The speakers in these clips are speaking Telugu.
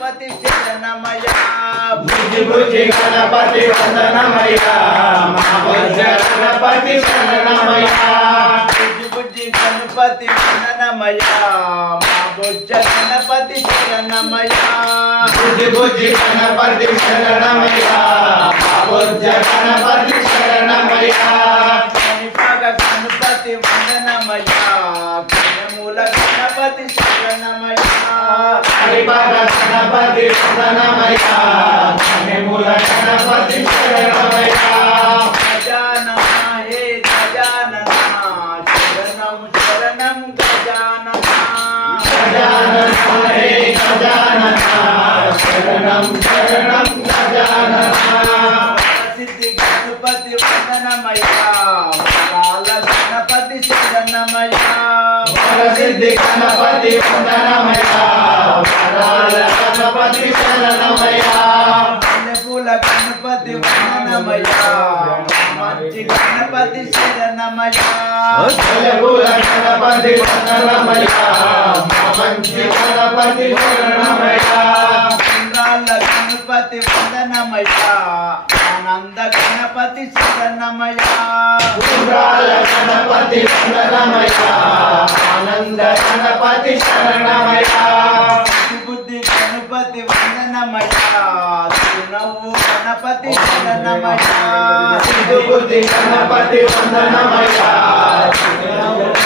గణపతి శరణమయ బుజ్జి బుజ్జి గణపతి వందనమయ మా బుజ్జ గణపతి శరణమయ బుజ్జి బుజ్జి గణపతి వందనమయ మా బుజ్జ గణపతి శరణమయ బుజ్జి బుజ్జి గణపతి శరణమయ మా బుజ్జ గణపతి శరణమయ కనిపగ గణపతి వందనమయ కనమూల గణపతి శరణమయ హరిపగ గణపతి వందనమయ కనిమూల గణపతి శరణమయ గజానన హే గజానన శరణం శరణం గజానన గజానన హే గజానన శరణం శరణం గజానన సిద్ధి గణపతి వందనమయ వరాల గణపతి శరణమయ వరసిద్ధి గణపతి వందనమయ వరాల గణపతి శరణమయ పూల గణపతి వందనమయ మంచి గణపతి శరణమయ పూల గణపతి వందనమయ మంచి గణపతి శరణమయ చంద్రాల గణపతి వందనమయ ఆనంద గణపతి శరణమయ ఉండ్రాల గణపతి వందనమయ ఆనంద గణపతి శరణమయ బుద్ధి గణపతి వందనమయ తిరునవ్వు గణపతి శరణమయ బుద్ధి గణపతి వందనమయ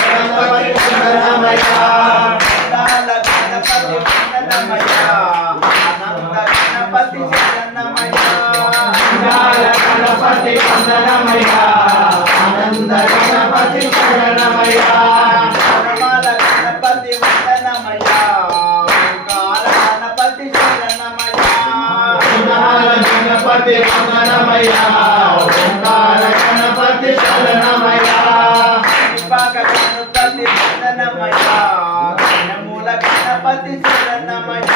గణపతి శరణమయ చంద్రాల గణపతి వందనమయ ఆనంద గణపతి శరణమయ గణపతి వందనమయ ఆనంద గణపతి శరణమయ పరమాల గణపతి వందనమయ ఓంకార గణపతి శరణమయ వినాల గణపతి వందనమయ ఓంకార గణపతి శరణమయ విపాక గణపతి వందనమయ ఘనమూల గణపతి శరణమయ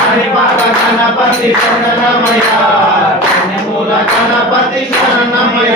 హరిపాద గణపతి వందనమయ మూల గణపతి శరణమయ